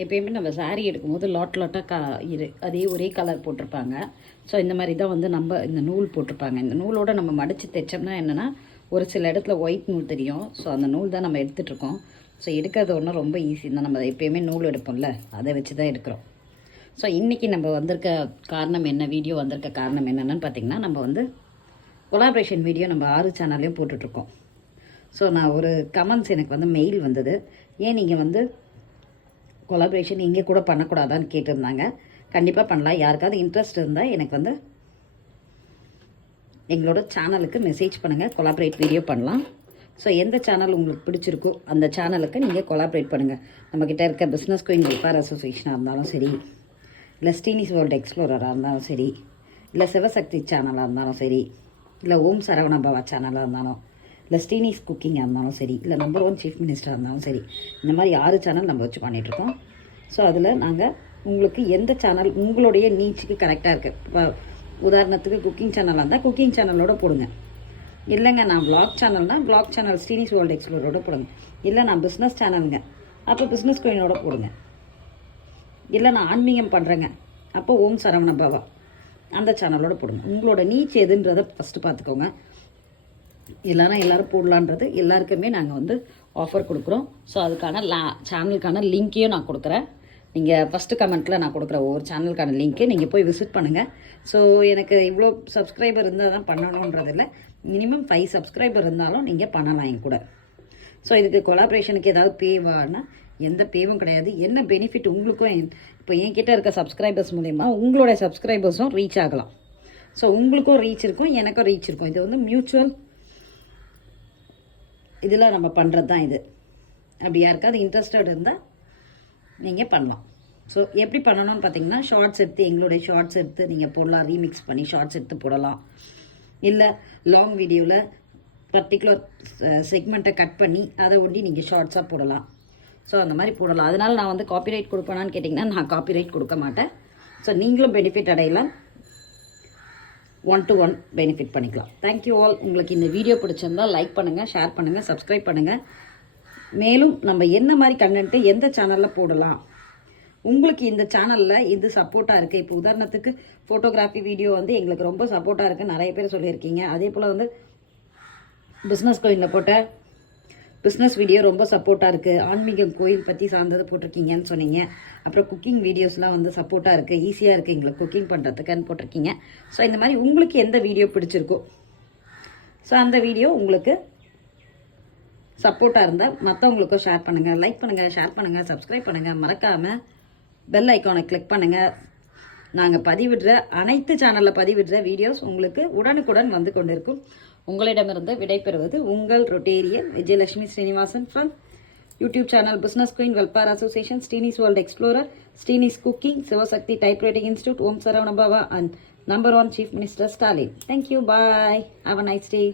எப்பயுமே நம்ம சாரீ எடுக்கும்போது லாட்டாக அதே ஒரே கலர் போட்டிருப்பாங்க. ஸோ இந்த மாதிரி தான் வந்து நம்ம இந்த நூல் போட்டிருப்பாங்க. இந்த நூலோட நம்ம மடித்து தைச்சோம்னா என்னென்னா ஒரு சில இடத்துல ஒயிட் நூல் தெரியும். ஸோ அந்த நூல் தான் நம்ம எடுத்துகிட்ருக்கோம். ஸோ எடுக்கிறது ஒன்றும் ரொம்ப ஈஸி தான். நம்ம எப்பயுமே நூல் எடுப்போம்ல, அதை வச்சு தான் எடுக்கிறோம். ஸோ இன்றைக்கி நம்ம வந்திருக்க காரணம் என்ன, வீடியோ வந்திருக்க காரணம் என்னென்னு பார்த்திங்கன்னா, நம்ம வந்து கொலாபரேஷன் வீடியோ நம்ம 6 சேனல்லையும் போட்டுட்ருக்கோம். ஸோ நான் ஒரு கமெண்ட்ஸ் எனக்கு வந்து மெயில் வந்தது, ஏன் நீங்கள் வந்து கொலாபரேஷன் இங்கே கூட பண்ணக்கூடாதான்னு கேட்டிருந்தாங்க. கண்டிப்பாக பண்ணலாம். யாருக்காவது இன்ட்ரெஸ்ட் இருந்தால் எனக்கு வந்து எங்களோட சேனலுக்கு மெசேஜ் பண்ணுங்கள், கொலாபரேட் வீடியோ பண்ணலாம். ஸோ எந்த சேனல் உங்களுக்கு பிடிச்சிருக்கோ அந்த சேனலுக்கு நீங்கள் கொலாபரேட் பண்ணுங்கள். நம்மக்கிட்ட இருக்க பிஸ்னஸ் குயின் வெல்ஃபேர் அசோசியேஷனாக இருந்தாலும் சரி, இல்லை ஸ்டீனிஸ் வேர்ல்டு எக்ஸ்ப்ளோரராக இருந்தாலும் சரி, இல்லை சிவசக்தி சேனலாக இருந்தாலும் சரி, இல்லை ஓம் சரவண பவா சேனலாக இருந்தாலும், இல்லை ஸ்டீனிஸ் குக்கிங்காக இருந்தாலும் சரி, இல்லை நம்பர் 1 சீஃப் மினிஸ்டராக இருந்தாலும் சரி, இந்த மாதிரி 6 சேனல் நம்ம வச்சு பண்ணிகிட்ருக்கோம். ஸோ அதில் நாங்கள் உங்களுக்கு எந்த சேனல் உங்களுடைய நீச்சுக்கு கரெக்டாக இருக்குது. இப்போ உதாரணத்துக்கு குக்கிங் சேனலாக இருந்தால் குக்கிங் சேனலோட போடுங்க. இல்லைங்க நான் வ்ளாக் சேனல்னால் வ்ளாக் சேனல் ஸ்டீனிஸ் வேர்ல்டு எக்ஸ்ப்ளோரோட போடுங்க. இல்லை நான் பிஸ்னஸ் சேனலுங்க, அப்போ பிஸ்னஸ் கோயினோட போடுங்க. இல்லை நான் ஆன்மீகம் பண்ணுறேங்க, அப்போ ஓம் சரவண பவா அந்த சேனலோட போடுங்க. உங்களோட நீச் எதுன்றதை ஃபஸ்ட்டு பார்த்துக்கோங்க. எல்லோரும் போடலான்றது எல்லாருக்குமே நாங்கள் வந்து ஆஃபர் கொடுக்குறோம். ஸோ அதுக்கான சேனலுக்கான லிங்க்கையும் நான் கொடுக்குறேன். நீங்கள் ஃபஸ்ட்டு கமெண்ட்டில் நான் கொடுக்குற ஒவ்வொரு சேனலுக்கான லிங்க்கு நீங்கள் போய் விசிட் பண்ணுங்கள். ஸோ எனக்கு இவ்வளோ சப்ஸ்கிரைபர் இருந்தால் தான் பண்ணணுன்றதில்லை, மினிமம் 5 சப்ஸ்கிரைபர் இருந்தாலும் நீங்கள் பண்ணலாம் என் கூட. ஸோ இதுக்கு கொலாபரேஷனுக்கு ஏதாவது பேவானா எந்த பேவும் கிடையாது. என்ன பெனிஃபிட் உங்களுக்கும், இப்போ என்கிட்ட இருக்க சப்ஸ்கிரைபர்ஸ் மூலயமா உங்களுடைய சப்ஸ்கிரைபர்ஸும் ரீச் ஆகலாம். ஸோ உங்களுக்கும் ரீச் இருக்கும், எனக்கும் ரீச் இருக்கும். இது வந்து மியூச்சுவல் இதில் நம்ம பண்ணுறது தான் இது. அப்படி யாருக்காவது இன்ட்ரெஸ்டட் இருந்தால் நீங்கள் பண்ணலாம். ஸோ எப்படி பண்ணணும்னு பார்த்தீங்கன்னா, ஷார்ட்ஸ் எடுத்து எங்களுடைய ஷார்ட்ஸ் எடுத்து நீங்கள் போடலாம், ரீமிக்ஸ் பண்ணி ஷார்ட்ஸ் எடுத்து போடலாம். இல்லை லாங் வீடியோவில் பர்டிகுலர் செக்மெண்ட்டை கட் பண்ணி அதை ஒட்டி நீங்கள் ஷார்ட்ஸாக போடலாம். ஸோ அந்த மாதிரி போடலாம். அதனால் நான் வந்து காப்பிரைட் கொடுப்பேனான்னு கேட்டிங்கன்னா, நான் காப்பிரைட் கொடுக்க மாட்டேன். ஸோ நீங்களும் பெனிஃபிட் அடையலாம், 1 to 1 பெனிஃபிட் பண்ணிக்கலாம். Thank you all. உங்களுக்கு இந்த வீடியோ பிடிச்சிருந்தால் லைக் பண்ணுங்கள், ஷேர் பண்ணுங்கள், சப்ஸ்கிரைப் பண்ணுங்கள். மேலும் நம்ம என்ன மாதிரி கண்டென்ட்டு எந்த சேனலில் போடலாம், உங்களுக்கு இந்த சேனலில் இது சப்போர்ட்டாக இருக்குது. இப்போ உதாரணத்துக்கு ஃபோட்டோகிராஃபி வீடியோ வந்து எங்களுக்கு ரொம்ப சப்போர்ட்டாக இருக்குது, நிறைய பேர் சொல்லியிருக்கீங்க. அதே போல் வந்து பிஸ்னஸ் கோயிலில் போட்ட பிஸ்னஸ் வீடியோ ரொம்ப சப்போர்ட்டாக இருக்குது. ஆன்மீகம் கோயில் பற்றி சார்ந்தது போட்டிருக்கீங்கன்னு சொன்னீங்க. அப்புறம் குக்கிங் வீடியோஸ்லாம் வந்து சப்போர்ட்டாக இருக்குது, ஈஸியாக இருக்குது எங்களுக்கு குக்கிங் பண்ணுறதுக்குன்னு போட்டிருக்கீங்க. ஸோ இந்த மாதிரி உங்களுக்கு எந்த வீடியோ பிடிச்சிருக்கோ, ஸோ அந்த வீடியோ உங்களுக்கு சப்போர்ட்டாக இருந்தால் மற்றவங்களுக்கும் ஷேர் பண்ணுங்கள், லைக் பண்ணுங்கள், ஷேர் பண்ணுங்கள், சப்ஸ்கிரைப் பண்ணுங்கள். மறக்காமல் பெல் ஐக்கானை கிளிக் பண்ணுங்கள். நாங்கள் பதிவிடுற அனைத்து சேனலில் பதிவிடுற வீடியோஸ் உங்களுக்கு உடனுக்குடன் வந்து கொண்டிருக்கும். உங்களிடமிருந்து விடைபெறுவது உங்கள் Rotarian Vijayalakshmi Srinivasan from YouTube channel business queen welfare association, Steeni's world explorer, Steeni's cooking, Sivasakthi typewriting institute, Om Saravana Bhava, and number 1 chief minister Stalin. Thank you, bye, have a nice day.